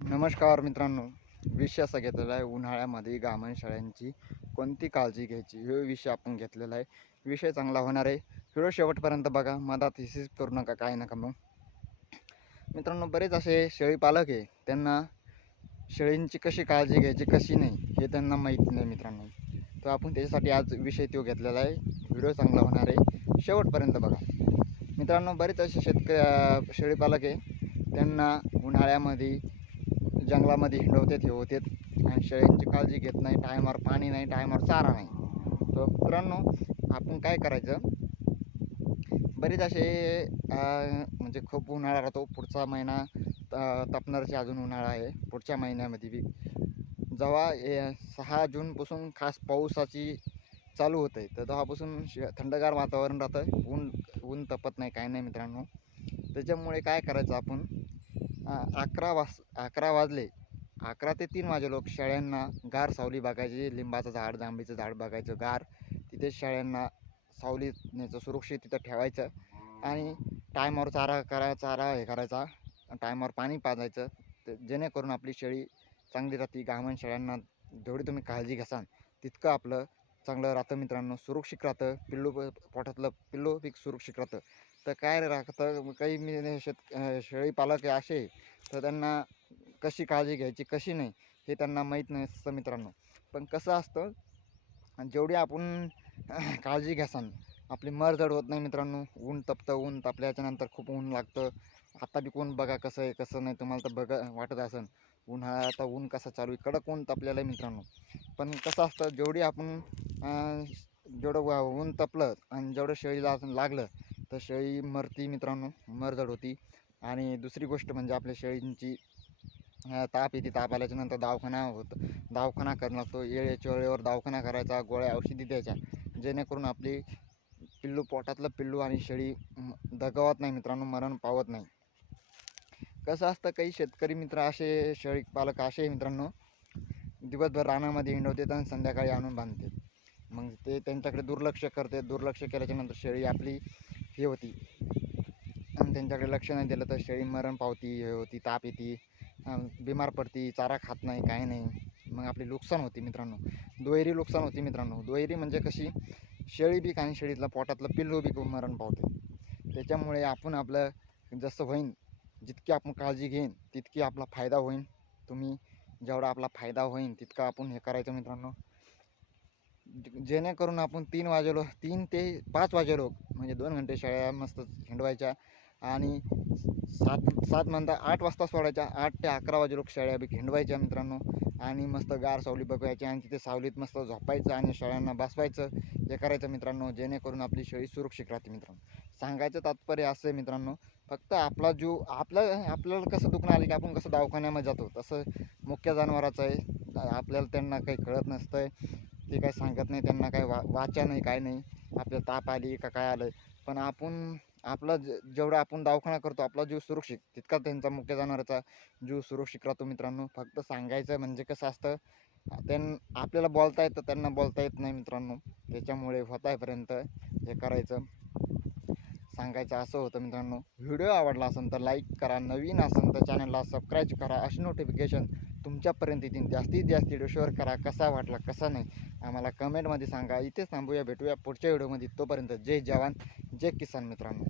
नमस्कार मित्रांनो, विषय असा घेतलेला आहे उन्हाळ्यामध्ये गाभण शेळ्यांची कोणती काळजी घ्यायची हे विषय आपण घेतलेला आहे. विषय चांगला होणार आहे. व्हिडिओ शेवटपर्यंत बघा, मधात स्किप करू नका, काय नका. मग मित्रांनो, बरेच असे शेळी पालक आहे, त्यांना शेळींची कशी काळजी घ्यायची कशी नाही हे त्यांना माहीत नाही मित्रांनो. तर आपण त्याच्यासाठी आज विषय तो घेतलेला आहे. व्हिडिओ चांगला होणार आहे, शेवटपर्यंत बघा. मित्रांनो, बरेच असे शेळी पालक आहे, त्यांना उन्हाळ्यामध्ये जंगलामध्ये हिंडवतात हे होतात आणि शेळ्यांची काळजी घेत नाही. टायमावर पाणी नाही, टायमावर चारा नाही. तर मित्रांनो, आपण काय करायचं, बरेच असे म्हणजे खूप उन्हाळा राहतो. पुढचा महिना तापणारची अजून उन्हाळा आहे. पुढच्या महिन्यामध्ये बी जेव्हा 6 जूनपासून खास पावसाची चालू होतं आहे, तर तेव्हापासून थंडगार वातावरण राहतं. ऊन तपत नाही, काय नाही मित्रांनो. त्याच्यामुळे काय करायचं आपण, 11 वाजले, 11 ते 3 वाजे लोक शेळ्यांना गार सावली बघायची. लिंबाचं झाड, जांभळीचं झाड बघायचं गार, तिथे शेळ्यांना सावलीत न्यायचं, सुरक्षित तिथं ठेवायचं आणि टायमावर चारा हे करायचा, टायमावर पाणी पाजायचं. जेणेकरून आपली शेळी चांगली राहते. गाभण शेळ्यांना जेवढी तुम्ही काळजी घ्याल तितकं आपलं चांगलं राहतं मित्रांनो, सुरक्षित राहतं. पोटातलं पिल्लू पीक सुरक्षित राहतं. तर काय राहतं, काही शेळी पालक असे, तर त्यांना कशी काळजी घ्यायची कशी नाही हे त्यांना माहीत नसतं मित्रांनो. पण कसं असतं, जेवढी आपण काळजी घ्याल आपली मरजड होत नाही मित्रांनो. ऊन तपतं, ऊन तापल्याच्यानंतर खूप ऊन लागतं. आता बी कोण बघा कसं आहे कसं नाही, तुम्हाला तर बघा वाटत असेल उन्हाळा, आता ऊन कसं चालू आहे, कडक ऊन तापलेलं आहे मित्रांनो. पण कसं असतं, जेवढी आपण जेवढं ऊन तपलं आणि जेवढं शेळीला लागलं तर शेळी मरती मित्रांनो, मरजड होती. आणि दुसरी गोष्ट म्हणजे आपल्या शेळींची ताप येते. ताप आल्याच्यानंतर दवाखाना करणं लागतो. वेळेवर दवाखाना करायचा, गोळ्या औषधी द्यायच्या, जेणेकरून आपली पोटातलं पिल्लू आणि शेळी दगावत नाही मित्रांनो, मरण पावत नाही. कसं असतं, काही शेतकरी मित्र असे, शेळी पालक असे मित्रांनो, दिवसभर रानामध्ये हिंडवतात आणि संध्याकाळी आणून बांधते. मग ते त्यांच्याकडे दुर्लक्ष करते. दुर्लक्ष केल्याच्यानंतर शेळी आपली हे होती आणि त्यांच्याकडे लक्ष नाही दिलं तर शेळी मरण पावती, हे होती, ताप येते, बिमार पडती, चारा खात नाही, काय नाही. मग आपली नुकसान होती मित्रांनो, दुहेरी नुकसान होती मित्रांनो. दुहेरी म्हणजे कशी, शेळी बी आणि शेळीतलं पोटातलं पिल्लू बी मरण पावते. त्याच्यामुळे आपण आपलं जसं होईन, जितकी आपण काळजी घेईन तितकी आपला फायदा होईल. तुम्ही जेवढा आपला फायदा होईल तितका आपण हे करायचं मित्रांनो. जेणेकरून आपण 3 ते 5 वाजे लोक म्हणजे 2 घंटे शेळ्या मस्त हिंडवायच्या आणि 7 नंतर 8 वाजता सोडायच्या. 8 ते 11 वाजे लोक शेळ्या बी हिंडवायच्या मित्रांनो. आणि मस्त गार सावली बघायची आणि तिथे सावलीत मस्त झोपायचं आणि शेळ्यांना बसवायचं, हे करायचं मित्रांनो, जेणेकरून आपली शेळी सुरक्षित राहते मित्रांनो. सांगायचं तात्पर्य असं आहे मित्रांनो, फक्त आपला जीव, आपल्याला कसं दुखणं आलं की आपण कसं दवाखान्यामध्ये जातो, तसं मुख्य जनावराचं आहे. आपल्याला त्यांना काही कळत नसतं, ते काही सांगत नाही, त्यांना काही वाचा नाही, काय नाही. आपल्याला ताप आली का काय आलं, पण आपण आपलं जेवढं आपण दवाखाना करतो आपला जीव सुरक्षित, तितका त्यांचा मुख्य जनावराचा जीव सुरक्षित राहतो मित्रांनो. फक्त सांगायचं म्हणजे कसं असतं, आपल्याला बोलता येतं, त्यांना बोलता येत नाही मित्रांनो. त्याच्यामुळे होतापर्यंत हे करायचं, सांगायचं असं होतं मित्रांनो. व्हिडिओ आवडला असेल तर लाईक करा, नवीन असेल तर चॅनलला सबस्क्राईब करा, अशी नोटिफिकेशन तुमच्यापर्यंत येतील. जास्तीत जास्त व्हिडिओ शेअर करा, कसा वाटला कसा नाही आम्हाला कमेंटमध्ये सांगा. इथेच थांबूया, भेटूया पुढच्या व्हिडिओमध्ये. तोपर्यंत जय जवान जय किसान मित्रांनो.